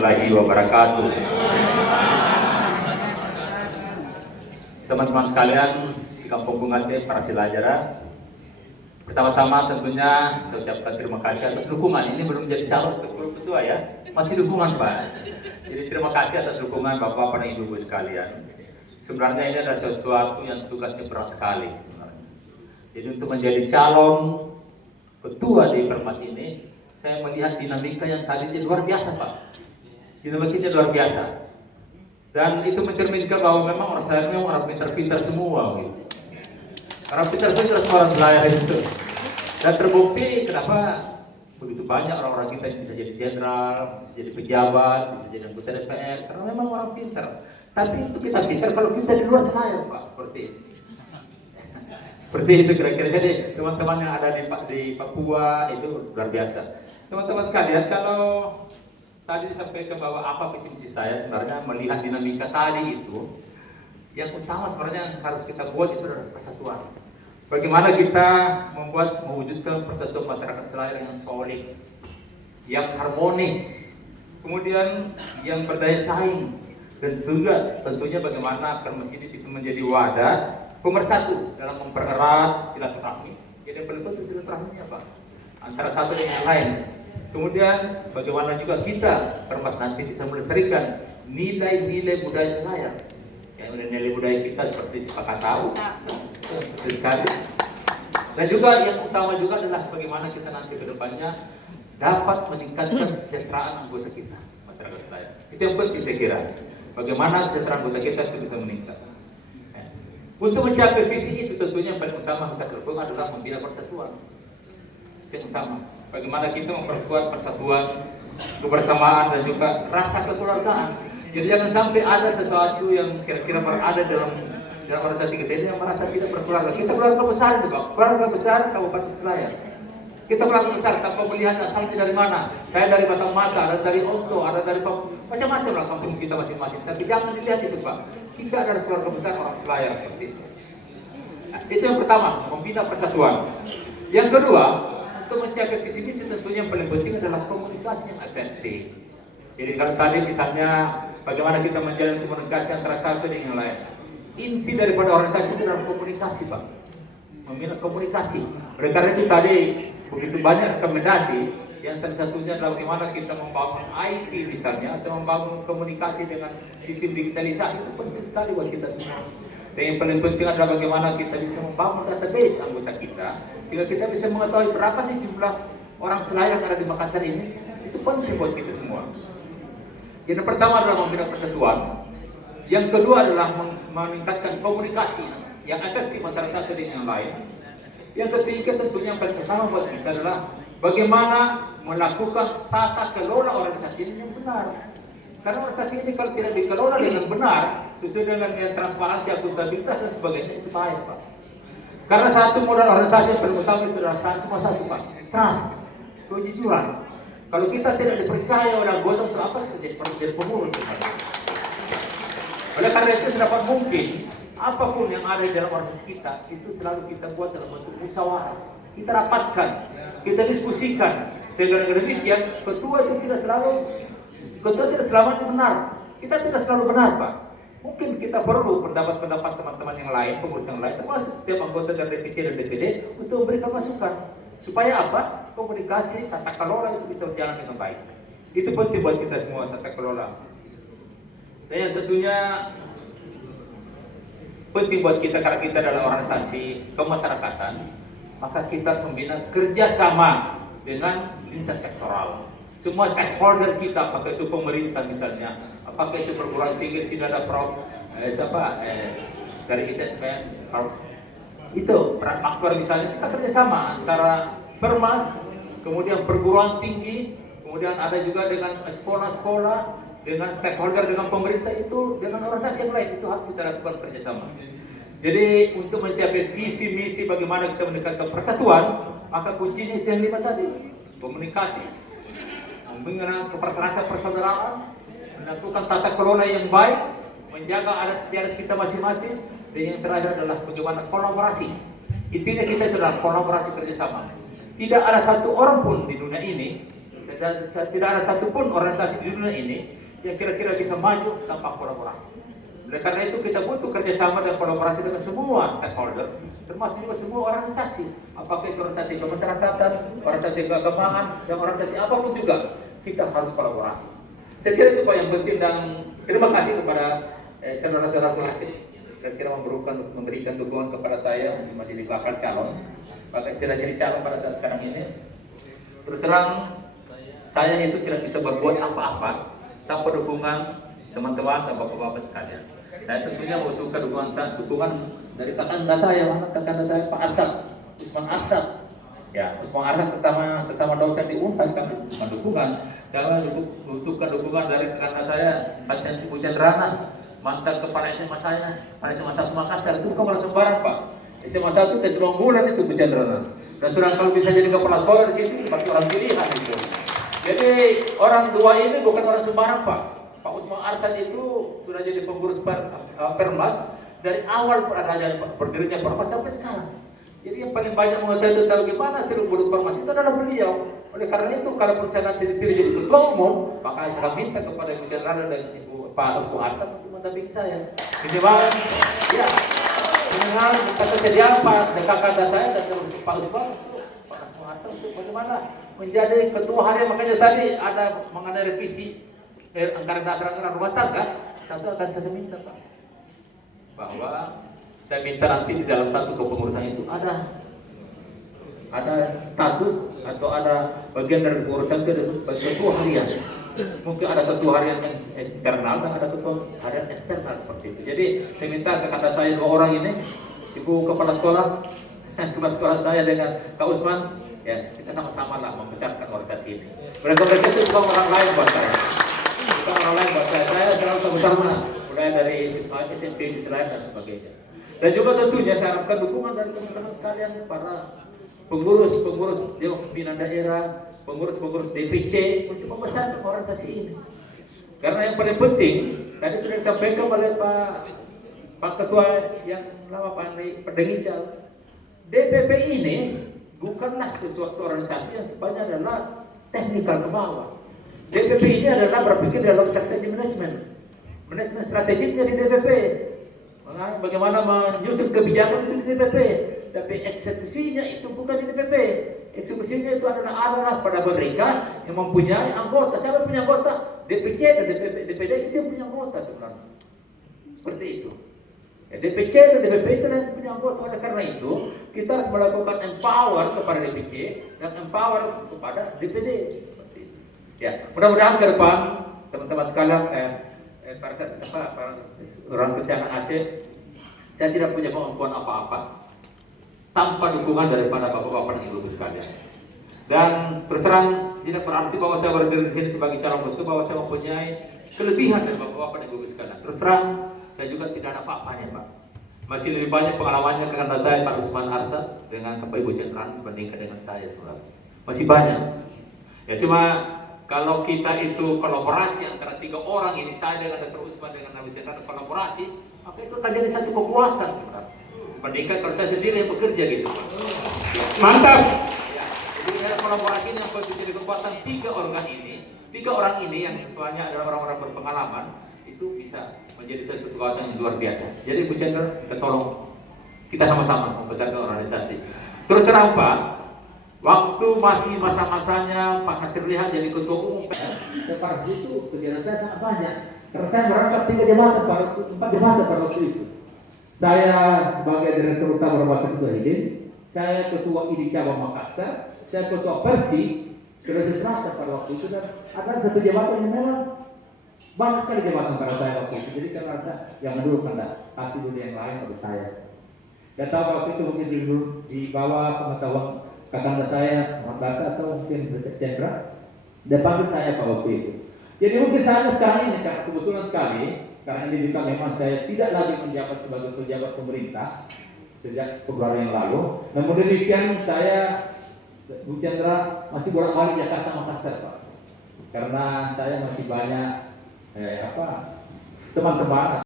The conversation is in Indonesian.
warahmatullahi wabarakatuh. Teman-teman sekalian, si kampung Bungase, para silajara. Pertama-tama tentunya saya ucapkan terima kasih atas dukungan. Ini belum jadi calon ketua ya, masih dukungan Pak. Jadi terima kasih atas dukungan Bapak dan Ibu sekalian. Sebenarnya ini adalah sesuatu yang tugasnya berat sekali. Jadi untuk menjadi calon ketua di Permas ini, saya melihat dinamika yang tadinya luar biasa Pak. Dinamikanya luar biasa. Dan itu mencerminkan bahwa memang orang saya memang orang pintar-pintar semua. Gitu. Orang pintar-pintar semua orang selayar itu. Dan terbukti kenapa begitu banyak orang-orang kita yang bisa jadi jenderal, bisa jadi pejabat, bisa jadi anggota DPR, karena memang orang pintar. Tapi itu kita pintar kalau kita di luar selayar Pak, seperti itu. Seperti itu kira-kira. Jadi teman-teman yang ada di Papua itu luar biasa. Teman-teman sekalian, kalau tadi disampaikan bahwa apa visi misi saya sebenarnya melihat dinamika tadi itu, yang utama sebenarnya yang harus kita buat itu adalah persatuan. Bagaimana kita mewujudkan persatuan masyarakat selayar yang solid, yang harmonis, kemudian yang berdaya saing, dan juga tentunya bagaimana Permas ini bisa menjadi wadah pemersatu dalam mempererat silaturahmi. Jadi yang paling penting silaturahminya Pak, antara satu dengan yang lain. Kemudian bagaimana juga kita Permas nanti bisa melestarikan nilai-nilai budaya selayar. Yang nilai budaya kita seperti sepakat tahu, sekali. Dan juga yang utama juga adalah bagaimana kita nanti ke depannya dapat meningkatkan kesejahteraan anggota kita, masyarakat selayar. Itu yang penting saya kira. Bagaimana kesejahteraan anggota kita itu bisa meningkat. Untuk mencapai visi itu tentunya yang paling utama kita lakukan adalah membina persatuan. Yang utama. Bagaimana kita memperkuat persatuan, kebersamaan dan juga rasa kekeluargaan. Jadi jangan sampai ada sesuatu yang kira-kira berada dalam organisasi kita ini yang merasa tidak berkeluarga. Kita keluarga besar itu Pak, keluarga besar Kabupaten Selayar. Kita keluarga besar tanpa melihat asalnya dari mana. Saya dari Batang Mata, ada dari Onto, ada dari macam-macam lah kampung kita masing-masing. Tapi jangan dilihat itu Pak. Kita adalah keluarga besar orang Selayar seperti itu. Nah, itu yang pertama, membina persatuan. Yang kedua, untuk mencapai visi misi tentunya yang paling penting adalah komunikasi yang efektif. Jadi kalau tadi misalnya bagaimana kita menjalin komunikasi antara satu dengan yang lain. Inti daripada organisasi itu adalah komunikasi Pak. Membina komunikasi. Oleh karena itu tadi begitu banyak rekomendasi yang salah satunya adalah bagaimana kita membangun IT misalnya atau membangun komunikasi dengan sistem digitalisasi. Itu penting sekali buat kita semua. Dan yang paling penting adalah bagaimana kita bisa membangun database anggota kita sehingga kita bisa mengetahui berapa sih jumlah orang Selayar yang ada di Makassar ini. Itu penting buat kita semua. Yang pertama adalah membina persatuan. Yang kedua adalah meningkatkan komunikasi yang efektif antara satu dengan yang lain. Yang ketiga tentunya yang paling utama buat kita adalah bagaimana melakukan tata kelola organisasi ini yang benar. Karena organisasi ini kalau tidak dikelola dengan benar, sesuai dengan transparansi, akuntabilitas dan sebagainya, itu bahaya Pak. Karena satu modal organisasi yang paling utama itu adalah cuma satu Pak, trust, kejujuran. Kalau kita tidak dipercaya oleh anggota untuk apa kita jadi pengurus? Oleh karena itu sedapat mungkin apapun yang ada di dalam organisasi kita itu selalu kita buat dalam bentuk musyawarah. Kita rapatkan, kita diskusikan. Sehingga dengan demikian ketua itu tidak selamanya benar. Kita tidak selalu benar Pak. Mungkin kita perlu pendapat-pendapat teman-teman yang lain, pengurus yang lain, termasuk setiap anggota dari DPC dan DPD untuk memberikan masukan. Supaya apa? Komunikasi, tata kelola itu bisa berjalan dengan baik. Itu penting buat kita semua, tata kelola. Dan yang tentunya penting buat kita karena kita adalah organisasi kemasyarakatan, maka kita harus membina kerjasama dengan lintas sektoral. Semua stakeholder kita, apakah itu pemerintah misalnya, apakah itu perguruan tinggi, tidak ada dari ITSPN, itu peran akbar misalnya, kita kerjasama antara Permas, kemudian perguruan tinggi, kemudian ada juga dengan sekolah-sekolah, dengan stakeholder, dengan pemerintah itu, dengan organisasi yang lain, itu harus kita lakukan kerjasama. Jadi untuk mencapai visi misi bagaimana kita meningkatkan persatuan, maka kuncinya itu yang 5 tadi, komunikasi, membina kepercayaan persaudaraan, melakukan tata kelola yang baik, menjaga adat istiadat kita masing-masing, dan yang terakhir adalah bagaimana kolaborasi. Intinya kita itu adalah kolaborasi kerjasama. Tidak ada satu orang pun di dunia ini Tidak ada satupun organisasi di dunia ini yang kira-kira bisa maju tanpa kolaborasi. Oleh karena itu kita butuh kerjasama dan kolaborasi dengan semua stakeholder, termasuk juga semua organisasi. Apakah itu organisasi kemasyarakatan, organisasi keagamaan, dan organisasi apapun juga, kita harus kolaborasi. Saya kira itu Pak yang penting, dan terima kasih kepada saudara-saudara klasik kira-kira memberikan dukungan kepada saya masih di bakal calon. Bahkan sudah jadi calon pada saat sekarang ini. Terus terang saya itu tidak bisa berbuat apa-apa tanpa dukungan teman-teman dan bapak-bapak sekalian. Saya tentunya membutuhkan dukungan dari kakanda saya, Pak Arsad, Usman Arsad. Ya, Usman Arsad sesama dosen di Unhas kan dukungan. Saya membutuhkan dukungan dari kakanda saya, Pak Ibu Chandrana, mantan kepala SMA saya, kepala SMA 1 Makassar. Itu bukan sembarang Pak. SMA 1 tes 2 bulan itu Bu Chandrana. Dan sudah kalau bisa jadi kepala sekolah di sini, pasti orang pilihan itu. Jadi orang dua ini bukan orang sembarang Pak. Pak Usman Arsad itu sudah jadi pengurus Permas dari awal berdirinya Permas sampai sekarang. Jadi yang paling banyak mengetahui tentang gimana seluk-beluk Permas itu adalah beliau. Oleh karena itu, kalau saya nanti dipilih jadi ketua umum, maka saya minta kepada Ibu Chandrana dan Ibu Pak Usman Arsad untuk mendampingi saya. Minimal, ya, minimal kata jadi apa? Dekat kata saya dan Pak Usman Arsad untuk bagaimana menjadi ketua harian. Makanya tadi ada mengenai revisi anggaran dasar rumah tangga, satu akan saya minta Pak, bahwa saya minta nanti di dalam satu kepengurusan itu ada status atau ada bagian dari kepengurusan itu ada sebagai ketua harian. Mungkin ada ketua harian yang internal dan ada ketua harian eksternal seperti itu. Jadi saya minta kata saya dua orang ini, Ibu kepala sekolah saya dengan Kak Usman, ya kita sama-sama lah membesarkan organisasi ini. Mereka itu bukan orang lain buat saya. Bukan orang lain buat saya. Saya selalu besar mana, mulai dari SMP di Selain dan sebagainya. Dan juga tentunya saya harapkan dukungan dari teman-teman sekalian, para pengurus pimpinan daerah, pengurus DPC untuk membesarkan organisasi ini. Karena yang paling penting tadi sudah disampaikan oleh Pak Ketua yang lama Pak Dengical, DPP ini bukanlah sesuatu organisasi yang sebenarnya adalah teknikal ke bawah. DPP ini adalah berpikir dalam strategi manajemen strateginya di DPP. Bagaimana menyusun kebijakan itu di DPP, tapi eksekusinya itu bukan di DPP. Eksekusinya itu adalah pada mereka yang mempunyai anggota. Siapa punya anggota? DPC dan DPD itu yang punya anggota sebenarnya. Seperti itu. Ya, DPC dan DPP itu yang punya anggota. Oleh karena itu, kita harus melakukan empower kepada DPC dan empower kepada DPD. Seperti itu. Ya, mudah-mudahan ke depan teman-teman sekalian, para orang kesehatan Aceh, saya tidak punya kemampuan apa-apa tanpa dukungan daripada bapak-bapak dan ibu-ibu sekalian. Dan terus terang tidak berarti bahwa saya berdiri di sini sebagai calon ketua bahwa saya mempunyai kelebihan dari bapak-bapak dan ibu-ibu sekalian. Terus terang saya juga tidak ada apa-apanya Pak. Masih lebih banyak pengalamannya karena saya Pak Usman Arsad dengan Bapak Ibu Chandrana dibandingkan dengan saya sebenarnya. Masih banyak. Ya cuma kalau kita itu kolaborasi antara 3 orang ini, saya dengan Dr. Usman dengan Nabi Chandrana kolaborasi, maka itu akan jadi satu kekuatan sebenarnya. Bandingkan kalau saya sendiri yang bekerja gitu. Ya. Mantap. Ya. Jadi kolaborasi ini yang menjadi kekuatan 3 orang ini. 3 orang ini yang banyak adalah orang-orang berpengalaman, itu bisa menjadi satu kekuatan yang luar biasa. Jadi Bu Chandra, kita tolong kita sama-sama membesarkan organisasi. Terus terang Pak, waktu masih masa-masanya Pak Nasir Lihat jadi ketua umum, separah itu kegiatan saya sangat banyak. Karena saya merangkap 3 jabatan, 4 jabatan pada waktu itu. Saya sebagai Direktur Utama Rumah Sakit Wahidin, saya Ketua ID Cabang Makassar, saya Ketua Persi, Sulawesi Selatan pada waktu itu, dan ada satu jabatan yang memang banyak sekali jabatan pada saya waktu itu. Jadi saya merasa yang dulu kan kasih dulu yang lain untuk saya. Dan tahu waktu itu mungkin dulu di bawah pengetahuan kakanda saya, Makassar atau mungkin Chandra, dan panggil saya pada waktu itu. Jadi mungkin saya sekarang ini karena kebetulan sekali, karena ini juga memang saya tidak lagi menjabat sebagai pejabat pemerintah sejak Februari yang lalu. Namun demikian saya Bu Chandra masih bolak-balik Jakarta Makassar Pak, karena saya masih banyak teman-teman